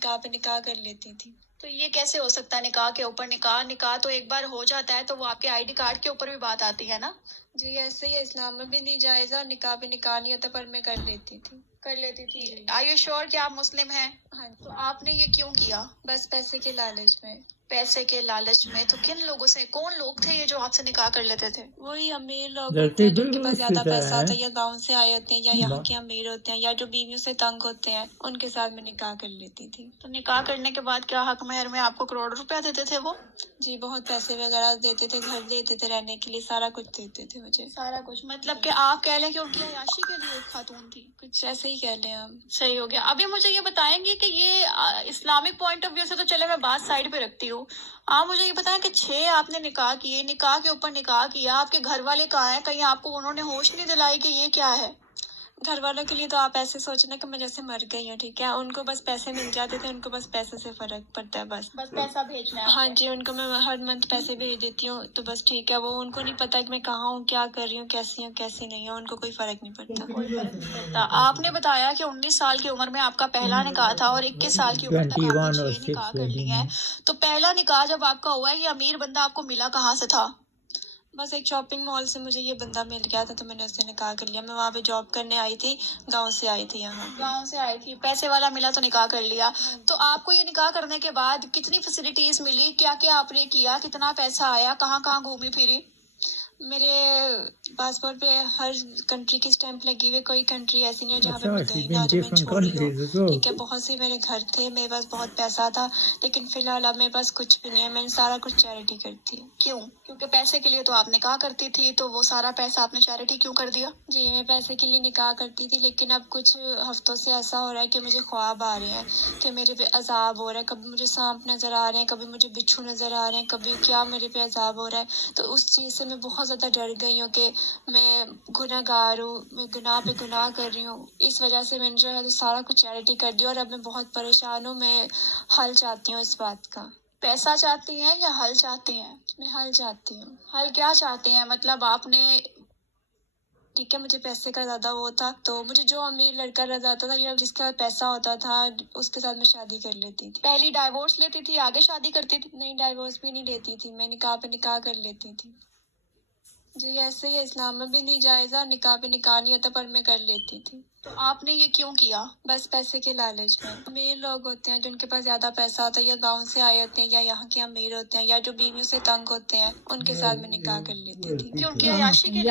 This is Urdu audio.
نکاح پہ نکاح کر لیتی تھی۔ تو یہ کیسے ہو سکتا ہے نکاح کے اوپر نکاح؟ نکاح تو ایک بار ہو جاتا ہے تو وہ آپ کے آئی ڈی کارڈ کے اوپر بھی بات آتی ہے نا؟ جی ایسے ہی اسلام میں بھی نہیں جائز ہے، نکاح پہ نکاح نہیں ہوتا، پر میں کر لیتی تھی۔ تھی۔ آر یو شیور کہ آپ مسلم ہیں؟ ہاں تو آپ نے یہ کیوں کیا؟ بس پیسے کے لالچ میں۔ پیسے کے لالچ میں؟ تو کن لوگوں سے، کون لوگ تھے یہ جو آپ سے نکاح کر لیتے تھے؟ وہی امیر لوگ ہوتے ہیں جن کے پاس زیادہ پیسہ ہوتا ہے، یا گاؤں سے آئے ہوتے ہیں، یا یہاں کے امیر ہوتے ہیں، یا جو بیویوں سے تنگ ہوتے ہیں، ان کے ساتھ میں نکاح کر لیتی تھی۔ تو نکاح کرنے کے بعد کیا حق مہر میں آپ کو کروڑ روپیہ دیتے تھے وہ؟ جی بہت پیسے وغیرہ دیتے تھے، گھر دیتے تھے رہنے کے لیے، سارا کچھ دیتے تھے مجھے۔ سارا کچھ مطلب کہ آپ کہہ لیں کہ ان کی عیاشی کے لیے ایک خاتون تھی؟ کچھ ایسے ہی کہہ لیں ہم۔ صحیح ہو گیا۔ ابھی مجھے یہ بتائیں گے کہ یہ اسلامک پوائنٹ آف ویو سے تو چلے میں بات سائڈ پہ رکھتی ہوں، آپ مجھے یہ بتائیں کہ 6 آپ نے نکاح کیے، نکاح کے اوپر نکاح کیا، آپ کے گھر والے کہاں ہیں؟ کہیں آپ کو انہوں نے ہوش نہیں دلائی کہ یہ کیا ہے؟ گھر والوں کے لیے تو آپ ایسے سوچنا کہ میں جیسے مر گئی ہوں، ٹھیک ہے، ان کو بس پیسے مل جاتے تھے، ان کو بس پیسے سے فرق پڑتا ہے بس پیسہ بھیجنا ہے۔ ہاں جی، ان کو میں ہر منتھ پیسے بھیج دیتی ہوں تو بس ٹھیک ہے، وہ ان کو نہیں پتا کہ میں کہاں ہوں، کیا کر رہی ہوں، کیسی ہوں کیسی نہیں ہوں، ان کو کوئی فرق نہیں پڑتا۔ آپ نے بتایا کہ 19 سال کی عمر میں آپ کا پہلا نکاح تھا اور 21 سال کی عمر تک آپ نے 6 نکاح کر لیے ہیں، تو پہلا نکاح جب آپ کا ہوا ہے یہ امیر بندہ آپ کو ملا کہاں سے تھا؟ بس ایک شاپنگ مال سے مجھے یہ بندہ مل گیا تھا تو میں نے اس سے نکاح کر لیا۔ میں وہاں پہ جاب کرنے آئی تھی، گاؤں سے آئی تھی یہاں۔ گاؤں سے آئی تھی، پیسے والا ملا تو نکاح کر لیا۔ تو آپ کو یہ نکاح کرنے کے بعد کتنی فیسلٹیز ملی، کیا کیا آپ نے کیا، کتنا پیسہ آیا، کہاں کہاں گھومی پھری؟ میرے پاسپورٹ پہ ہر کنٹری کی اسٹیمپ لگی ہوئی، کوئی کنٹری ایسی نہیں ہے جہاں پہ میں گئی نہ جو میں چھوڑی ہوں، ٹھیک ہے، بہت سے میرے گھر تھے، میرے پاس بہت پیسہ تھا، لیکن فی الحال اب میرے پاس کچھ بھی نہیں ہے، میں نے سارا کچھ چیریٹی کرتی ہوں۔ کیوں؟ کیونکہ پیسے کے لیے تو آپ نکاح کرتی تھی، تو وہ سارا پیسہ آپ نے چیریٹی کیوں کر دیا؟ جی میں پیسے کے لیے نکاح کرتی تھی، لیکن اب کچھ ہفتوں سے ایسا ہو رہا ہے کہ مجھے خواب آ رہے ہیں کہ میرے پہ عذاب ہو رہا ہے، کبھی مجھے سانپ نظر آ رہے ہیں، کبھی مجھے بچھو نظر آ رہے ہیں، کبھی کیا میرے پہ عذاب ہو رہا ہے، تو اس چیز سے میں بہت زیادہ ڈر گئی ہوں کہ میں گناہ گار ہوں، میں گناہ پہ گناہ کر رہی ہوں، اس وجہ سے میں نے جو ہے تو سارا کچھ چیریٹی کر دیا، اور اب میں بہت پریشان ہوں، میں حل چاہتی ہوں اس بات کا۔ پیسہ چاہتی ہیں یا حل چاہتی ہیں؟ میں حل چاہتی ہوں۔ حل کیا چاہتے ہیں؟ مطلب آپ نے ٹھیک ہے، مجھے پیسے کا زیادہ وہ تھا تو مجھے جو امیر لڑکا نظر آتا تھا یا جس کا پیسہ ہوتا تھا اس کے ساتھ میں شادی کر لیتی تھی۔ پہلی ڈائیورس لیتی تھی، آگے شادی کرتی تھی؟ نہیں، ڈائیورس بھی نہیں لیتی تھی، میں نکاح پہ نکاح کر لیتی تھی۔ جی ایسے ہی اسلام میں بھی نہیں جائز ہے، نکاح پہ نکاح نہیں ہوتا، پر میں کر لیتی تھی۔ تو آپ نے یہ کیوں کیا؟ بس پیسے کے لالچ میں۔ امیر لوگ ہوتے ہیں جن کے پاس زیادہ پیسہ ہوتا ہے، یا گاؤں سے آئے ہوتے ہیں، یا یہاں کے امیر ہوتے ہیں، یا جو بیویوں سے تنگ ہوتے ہیں، ان کے ساتھ میں نکاح کر لیتی تھی۔ کہ ان کی عیاشی کے لیے